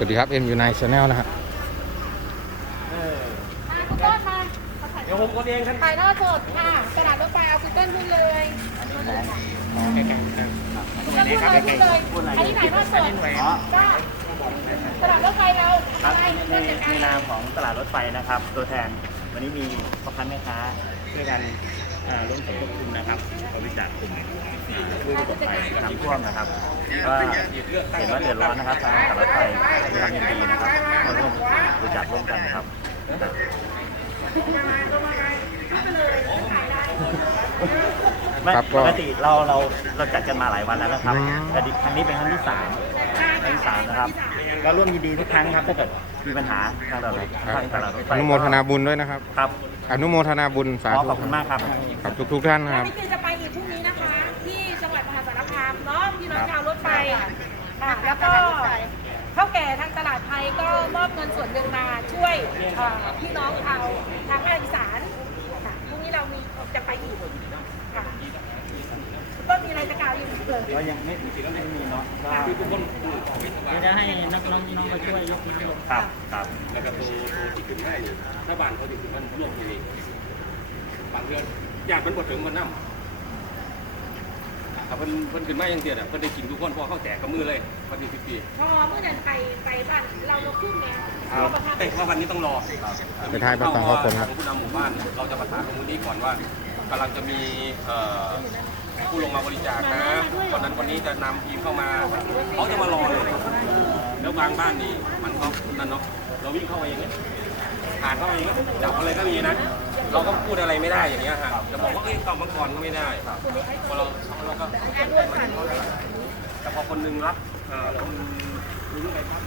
วัสดีครับเอ็มยูไนชาแนลนะครับคุณต้นมาเดี๋ยวผมกดเองครับถ่ายทอดสดค่ะกระดาษรถไฟเอาคุณต้นพูดเลยพูดเลยพูดเลยอันนี้ถ่ายทอดสดจ้ากระดาษรถไฟเราครับอะไรในเรื่องจัดการในนามของตลาดรถไฟนะครับ ตัวแทนวันนี้มีพ่อค้าแม่ค้าช่วยกันเอ่อ ร่วมสมทบทุนนะครับบริจาคกลุ่มผู้ประสบภัยน้ำท่วมนะครับก็เห็นว่าเดือดร้อนนะครับทางตลาดรถไฟมีความยินดีนะครับมาร่วมบริจาคร่วมกันนะครับไม่ครับก็ ปกติเราเราเราจัดกันมาหลายวันแล้วนะครับอืมแต่ครั้งนี้เป็นครั้งที่สามครั้งที่สามนะครับ ก็ร่วมยินดีทุกครั้งครับถ้าเกิด มีปัญหาทางตลาดทางตลาดรถไฟอนุโมทนาบุญด้วยนะครับ ครับอนุโมทนาบุญสาขอธุขอบคุณมากครับกับทุกๆท่านนะครับนี่คือจะไปอีกพรุ่งนี้นะคะ ที่จังหวัดมหาสารคามเนาะพี่น้องชาวรถไฟค่ะแล้วก็เท่าแก่ทางตลาดไทยก็มอบเงินส่วนหนึ่งมาช่วยเอ่อพี่น้องชาวทางภาคอีสานค่ะพรุ่งนี้เรามีจะไปอีกค่ะคุณต้นมีอะไร จะกล่าวอีกเลยก็ยังไม่ไม่มีเนาะก็เดี๋ยวจะให้นักน้องน้องมาช่วยยกน้ำลงครับครับแล้วก็ตัวตัวที่ขึ้นได้เนี่ยถ้าบ้านเขาจะขึ้นมันร่วมตัวเองบางเดือนอยากมันบดถึงมันน้ำถ้าเพิ่นเพิ่นขึ้นมาอย่างเดียวอะเพิ่นได้กินทุกคนเพอเขาแจกกับมือเลยวันนี้สิบปีพอเมื่อเดือนไปไปบ้านเราเราขึ้นไงเอาเราประทับแต่ว่าวันนี้ต้องรอไปท้ายประสังขอบคุณครับทางผู้นำหมู่บ้านเนี่ยเราจะประสานตรงนี้ก่อนว่ากำลังจะมีเอ่อ ผู้ลงมาบริจาคนะวันนั้นวันนี้จะนำทีมเข้ามาเขาจะมารอเลยแล้วบางบ้านนี่มันก็นั่นเนาะเราวิ่งเข้าไปอย่างเงี้ยผ่านเข้าไปอย่างเงี้ยจับอะไรก็มีนะเราก็พูดอะไรไม่ได้อย่างเงี้ยฮะจะบอกว่าเอ้ยกลับมาก่อนก็ไม่ได้พอเราเราก็แต่พอคนหนึงรับเอ่อคนรู้อะไรครับ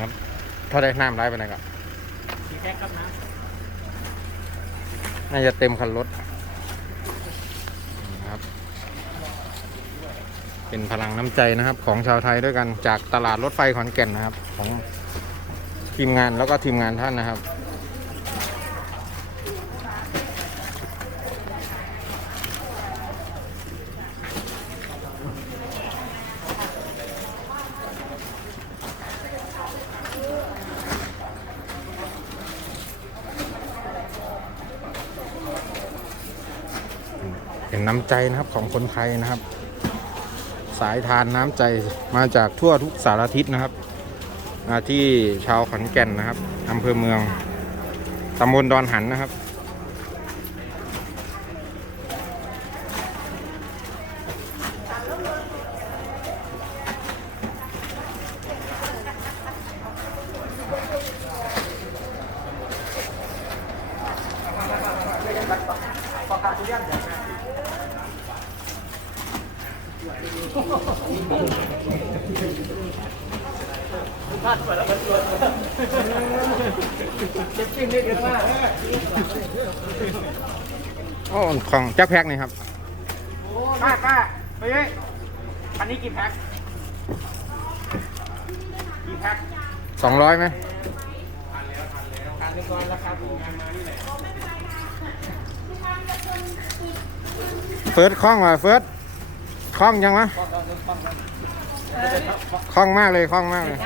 ครับถ้าได้น้ำได้ไปไหนครับสีแจ็คครับนะ น่าจะเต็มคันรถนะครับ เป็นพลังน้ำใจนะครับ ของชาวไทยด้วยกันจากตลาดรถไฟขอนแก่นนะครับ ของทีมงานแล้วก็ทีมงานท่านนะครับ เห็นน้ำใจนะครับของคนไทยนะครับ สายทานน้ำใจมาจากทั่วทุกสารทิศนะครับมาที่ชาวขอนแก่นนะครับอำเภอเมืองตำบลดอนหันนะครับ โอ้ของแจ็คแพ็กนี่ครับกล้ากล้าเฮ้ยอันนี้กี่แพ็คกี่แพ็คสองร้อยไหมทานไปก่อนแล้วครับงานมานี่แหละเฟิร์สคล่องว่ะเฟิร์ส คล่องยังวะคล่องมากเลยคล่องมากเลย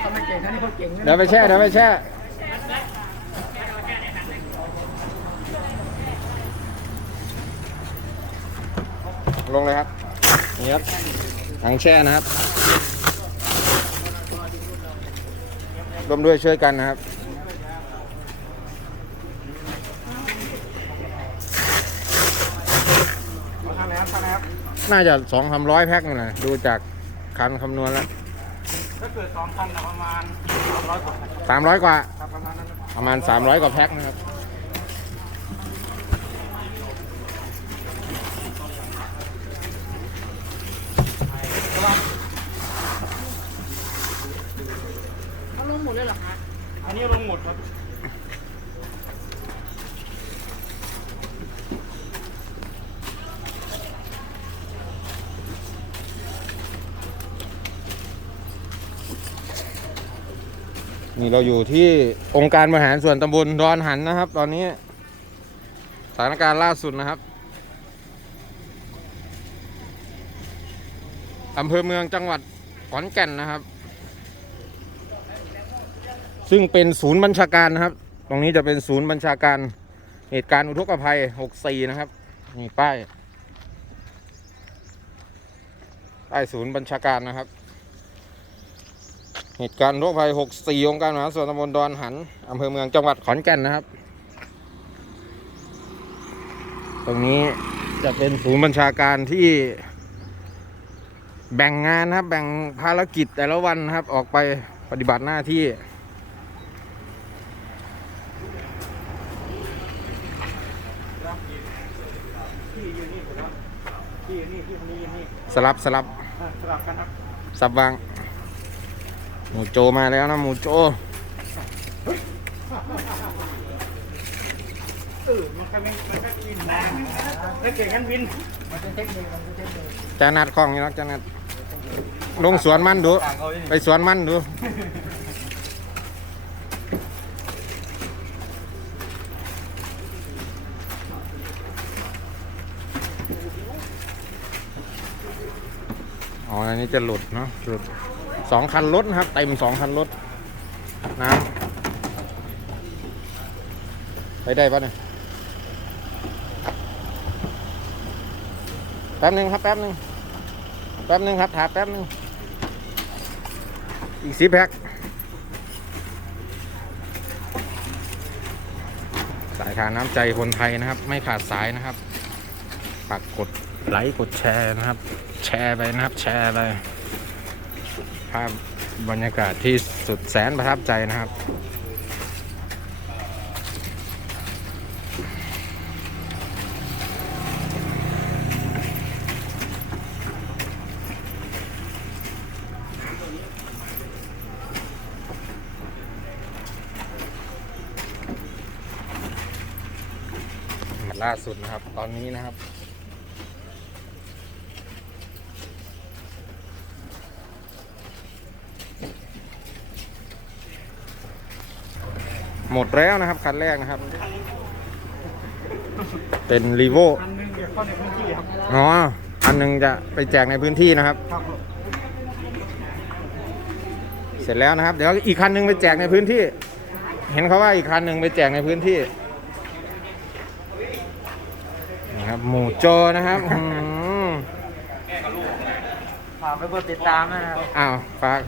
เขาไม่เก่งอันนี้เขาเก่งนะเดี๋ยวไปแช่เดี๋ยวไปแช่ลงเลยครับนี่ครับถังแช่นะครับร่วมด้วยช่วยกันนะครับานแล้วทานแล้วน่าจะสองสามร้อยแพ็คนี่แหละดูจากคันคำนวณแล้วถ้าเกิดสองพันประมาณสามร้อยกว่าสามร้อยกว่า ครับประมาณนั้นประมาณสามร้อยกว่าแพ็คนะครับ นี่เราอยู่ที่องค์การบริหารส่วนตำบลดอนหันนะครับ ตอนนี้สถานการณ์ล่าสุดนะครับอำเภอเมืองจังหวัดขอนแก่นนะครับ ซึ่งเป็นศูนย์บัญชาการนะครับ ตรงนี้จะเป็นศูนย์บัญชาการเหตุการณ์อุทกภัย 64 นะครับ นี่ป้ายป้ายศูนย์บัญชาการนะครับ เหตุการณ์อุทกภัย 64 องค์การมหาส่วนตำบลดอนหัน อำเภอเมืองจังหวัดขอนแก่นนะครับ ตรงนี้จะเป็นศูนย์บัญชาการที่แบ่งงานนะครับ แบ่งภารกิจแต่ละวันนะครับ ออกไปปฏิบัติหน้าที่ สลับสลับสลับกันครับ สับวาง หมูโจมาแล้วนะหมูโจเออมันก็ไม่มันก็วินนะแล้วเก่งกันวินจานัดคล้องนี่นะจานัดลงสวนมันดูต่างเขาอยู่ไปสวนมันดูอ๋ออันนี้จะหลุดเนาะหลุด สองคันรถนะครับเต็มสองคันรถน้ำไปได้ปะเนี่ยแป๊บหนึ่งครับแป๊บหนึ่งแป๊บหนึ่งครับถาแป๊บหนึ่งอีกสิบแพ็คสายทานน้ำใจคนไทยนะครับ ไม่ขาดสายนะครับฝากกดไลค์กดแชร์นะครับ แชร์ไปนะครับ แชร์ไปาพบรรยากาศที่สุดแสนประทับใจนะครับ ล่าสุดนะครับ ตอนนี้นะครับ หมดแล้วนะครับคันแรกนะครับ เป็นรีโวอันนึงเดี๋ยวเข้าในพื้นที่ครับอ๋ออันหนึงจะไปแจกในพื้นที่นะครับ ครับผมเสร็จแล้วนะครับ เดี๋ยวอีกคันหนึงไปแจกในพื้นที่ เห็นเขาว่าอีกคันหนึ่งไปแจกในพื้นที่นะครับหมูโจนะครับอื้อหือฝากไปกดติดตามด้วยนะครับ อ้าวฝาก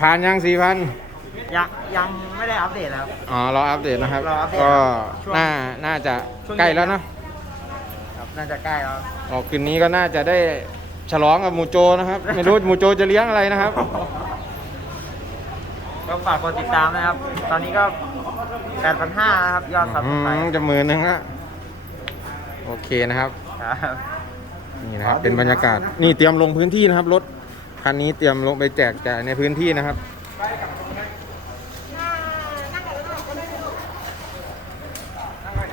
ผ่านยังสี่พัน ยังยังไม่ได้อัปเดตนะครับ อ๋อรออัปเดตนะครับ รออัปเดตก็ช่วงน่าน่าจะช่วงใกล้แล้วเนอะครับน่าจะใกล้แล้ว ออกคืนนี้ก็น่าจะได้ฉลองกับหมูโจนะครับ ไม่รู้หมูโจจะเลี้ยงอะไรนะครับ ก็ฝากกดติดตามนะครับ ตอนนี้ก็ 8,500นะครับ ยอดซับอืสไครมต์จะหมื่นหนึงฮะโอเคนะครับ ครับ นี่นะครับเป็นบรรยากาศนี่เตรียมลงพื้นที่นะครับรถคันนี้เตรียมลงไปแจกจ่ายในพื้นที่นะครับ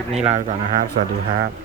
ลิปนี้ลาไปก่อนนะครับ สวัสดีครับ